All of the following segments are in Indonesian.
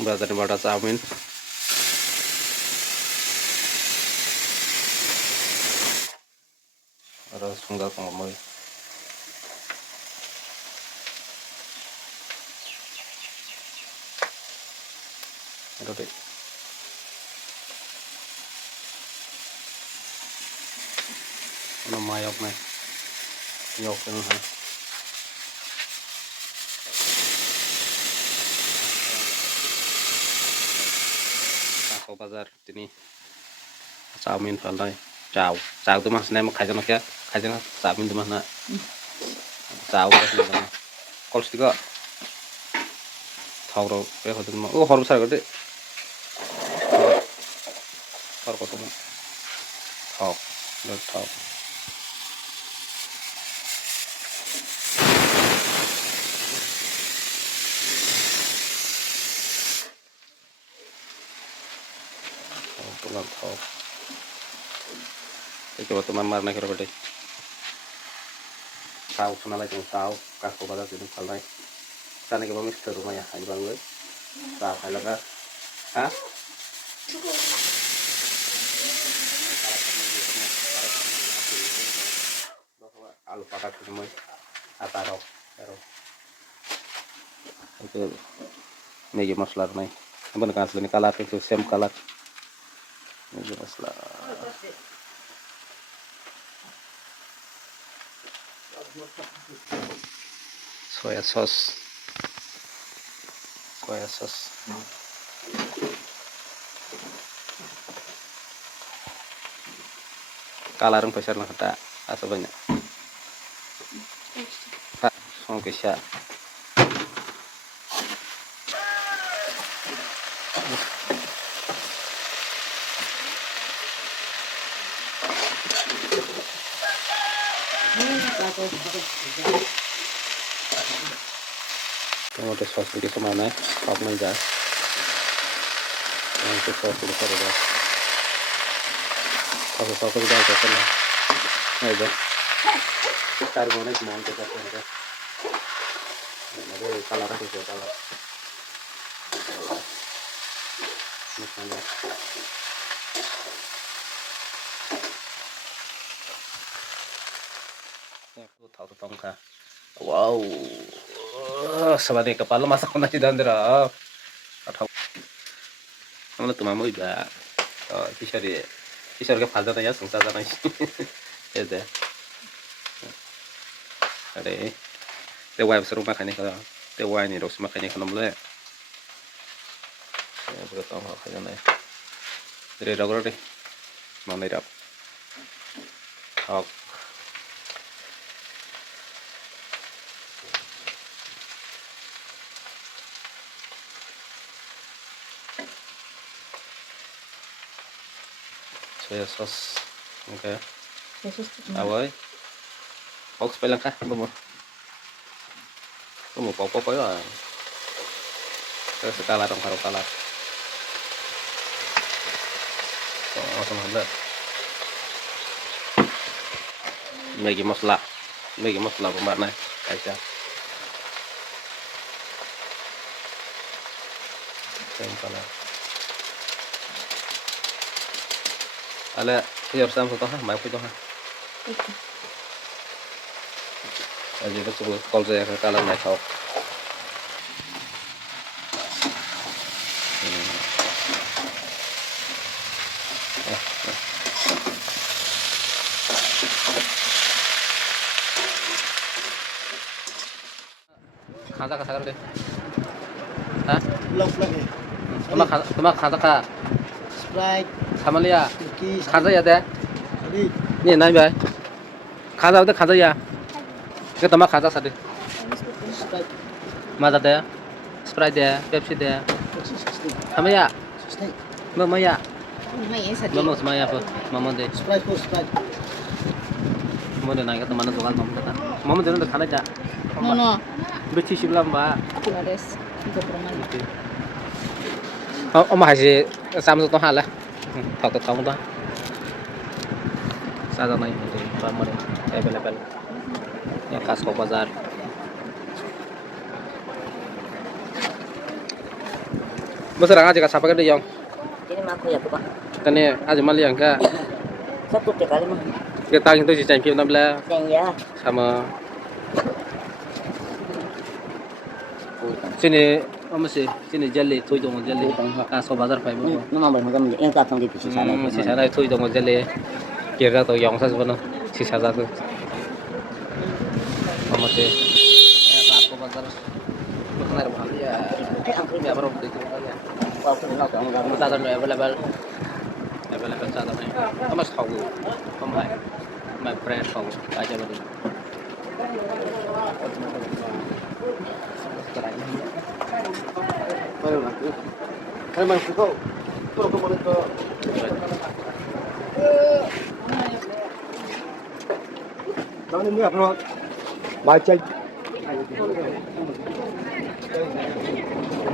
বাজারে বাটা চাউমিন আর সঙ্গে কমই এটাতে কোনো মায়ক নাই yok kan ha Kaso bazar ini chow mein ফালাই চাউ চাউ তো মাছ নাই মই খাই জানো কিয় খাই জানো চাউমিন তো মাছ না চাউ কলষ্টিক থাও ৰ সৰু চাৰ দে সৰ কত থাওক থাওক থাওক itu teman marna kira kira tahu sana lagi tahu kaso bazar itu falai sana ke bang mister rumah ya aja bang gue tahu kalau kan ah alu pakat semua ataro itu Maggi masala nih apa nih kan asli kalat itu same kalat Maggi masala soya sauce kalaran besar lah kata asa banyak song kisah tomato sauce ini semana top aja tomato sauce ini saja sauce udah ada kan aja karbonat mau kita aja ada kalar itu kalar misalnya aku tahu tongka wow sebagai kepala masak nasi dandra atau kamu tuh mamu juga kisah ke falda ya sungsa sana sih ya deh ada tewa seru makanya kalau tewa ini terus makanya kalau mulai ya begitu makanya nih dari ragor deh mau nih rap ok soya sauce oke awal box pelang kah kamu pokok ya terus kalah dong karo kalah oh sama ada Maggi masala pemana aja kalah ala siap sam satu ha mai punya ha aja itu sebut kol saya kalah naik kau खाजा का सागर दे हाँ तुम्हारा खाजा का Sprite, सामलिया cookies, खाजा याद है tadi नहीं नहीं भाई खाजा उधर खाजा या क्या तुम्हारा खाजा सादे Sprite, मजा दे स्प्राइट दे पेप्सी दे सामलिया Sprite, ममा या May isa mama sama ya mama deh Sprite po, Sprite. mau deh naik ke teman tuh kan mama deh udah खाना जा No. bersih sih belum mbak Flores. Ito po naman. ông mà gì Samsung to hạt là thọc thọc thọc đó sao giờ này thì toàn mà available ya Costco Bazar Besar aja siapa kan yang Ini mah aku ya Pak. kan ini aja mal yang ka Satu kali mah. kita itu si champion nabla Yang ya. sama sini masih sini jelly thôi dong jelly kaso bazar phải Ini không? nó mà mình yang tak trong di sisi sana. Si sana thôi dong jelly kira tuh yang saya sebenarnya si sana tuh masih kaso bazar benar mahal ya ya baru itu ya Kalau kita nak orang kita ada available sana nih kamu tahu kamu my friend tahu aja baru Hai Mas Kau. Kau boleh ke Kau ini apa bro? Baca.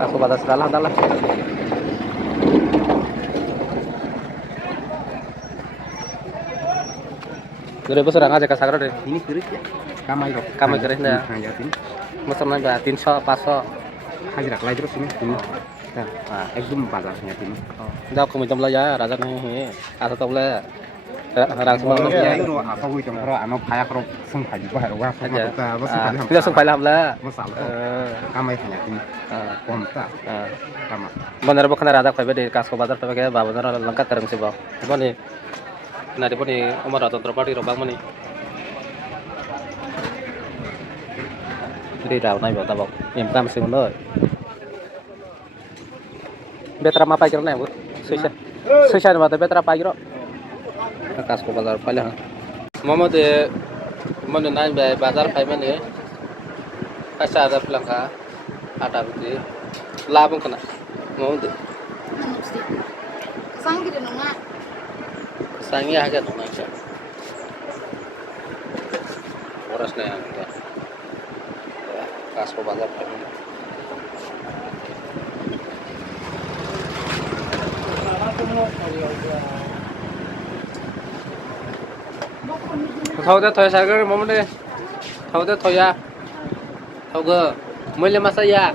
kaso batas kalah adalah Dari besar aja ke sakra deh. Ini kiri ya. Kamai kok. Kamai keren dah. Hajatin. Masa nanya 300 500 Hajar lagi terus ini. Nah, ekdum bazarnya ini. Giao không mình tâm lấy giá ra ra này à tao lấy ra semua Kalau nó ya ya itu apa gue cuma kalau anak payah kalau sengkai juga harus wah sama aja kita masih kali kita sempat làm là masalah kamai hanya ini kontak sama benar bukan ada kayak di kasko bazar tapi kayak benar lengkap terang sih bang cuma nih nah di sini umar atau terpadi robang mana đi rào này bảo tao bảo niềm cam sừng nữa betra apa kira nih bu susah nih mata betra apa kira kasko bazar paling mama de mana naik bazar paling mana kasih ada pelangka ada bukti labung kena mau deh Sang gitu nunga. sangi aja tuh aja orasnya ya kasko bazar paling thâu thế thôi sao cái món đi thâu thế thôi ya thâu cơ mới lên massage